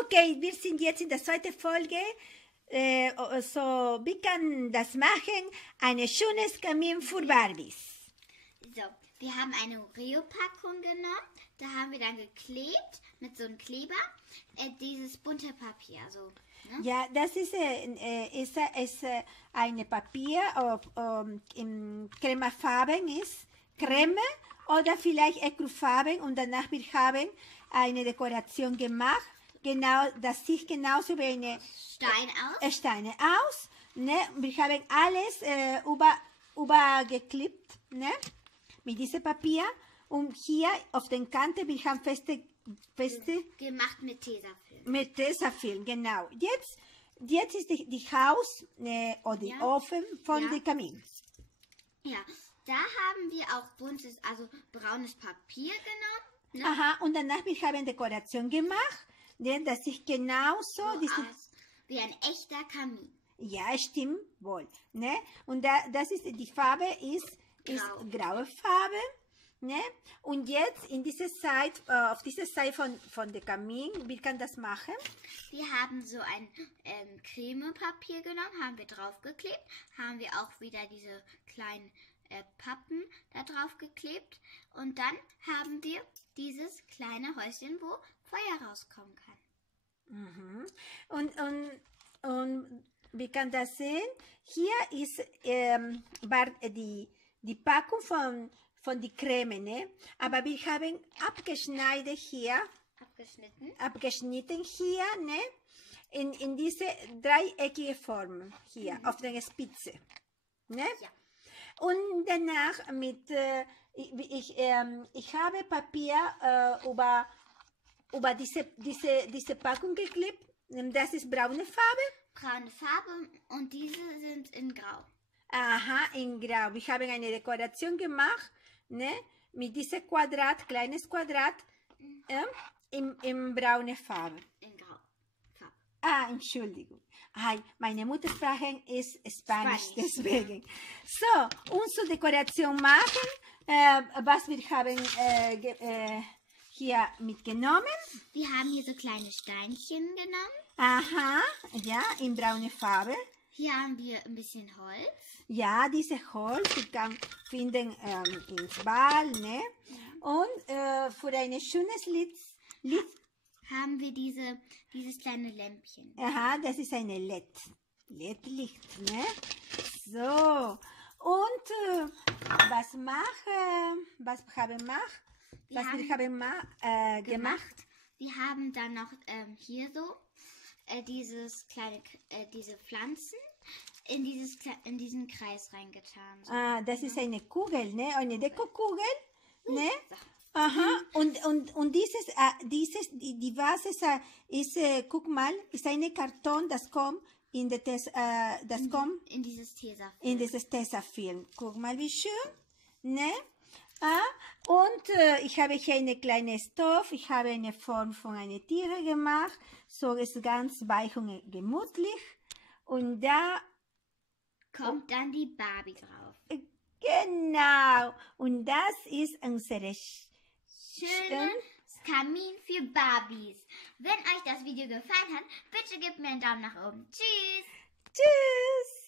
Okay, wir sind jetzt in der zweiten Folge. So, wie kann das machen? Ein schönes Kamin für Barbies. So, wir haben eine Oreo-Packung genommen. Da haben wir dann geklebt mit so einem Kleber. Dieses bunte Papier. So, ne? Ja, das ist ein Papier, in Cremefarben ist. Creme oder vielleicht Ecrufarben und danach wir haben eine Dekoration gemacht. Genau, das sieht genauso wie eine Steine aus. Ne? Wir haben alles übergeklebt, ne? Mit diesem Papier. Und hier auf den Kanten, wir haben feste gemacht mit Tesafilm. Mit Tesafilm, genau. Jetzt ist die Haus oder die Ofen von dem Kamin. Ja, da haben wir auch buntes, also braunes Papier genommen. Ne? Aha, und danach wir haben Dekoration gemacht. Denn das ist genauso. Wie ein echter Kamin. Ja, stimmt wohl. Ne? Und das ist, die Farbe ist graue Farbe. Ne? Und jetzt in dieser Seite, auf dieser Seite von der Kamin, wie kann das machen? Wir haben so ein Cremepapier genommen, haben wir draufgeklebt, haben wir auch wieder diese kleinen Pappen da drauf geklebt und dann haben wir dieses kleine Häuschen, wo Feuer rauskommen kann. Mhm. Und wie kann das sehen? Hier ist die Packung von die Creme, ne? Aber wir haben abgeschnitten hier, ne? In diese dreieckige Form hier, auf der Spitze, ne? Ja. Und danach ich habe Papier über diese Packung geklebt. Das ist braune Farbe. Braune Farbe und diese sind in Grau. Aha, in Grau. Wir haben eine Dekoration gemacht, ne? Mit diesem kleines Quadrat, in braune Farbe. In Grau. Farbe. Ah, Entschuldigung. Meine Muttersprache ist Spanisch, deswegen. So, unsere Dekoration machen, was wir haben hier mitgenommen. Wir haben hier so kleine Steinchen genommen. Aha, ja, in braune Farbe. Hier haben wir ein bisschen Holz. Ja, diese Holz, die kann finden ins Ball, ne? Ja. Und für ein schönes Lied haben wir dieses kleine Lämpchen. Aha, das ist eine LED-Licht, ne? So, und was haben wir gemacht? Wir haben dann noch hier so diese Pflanzen in diesen Kreis reingetan. So. Ah, das ist eine Kugel, ne? Eine Dekokugel, ne? So. Aha, und die Vase ist, guck mal, ist eine Karton, das kommt in dieses Tesafilm. In dieses Tesafilm. Guck mal, wie schön, ne? Und ich habe hier eine kleine Stoff, ich habe eine Form von einer Tiere gemacht, so ist ganz weich und gemütlich. Und da kommt dann die Barbie drauf. Genau, und das ist unsere schönes Kamin für Barbies. Wenn euch das Video gefallen hat, bitte gebt mir einen Daumen nach oben. Tschüss! Tschüss!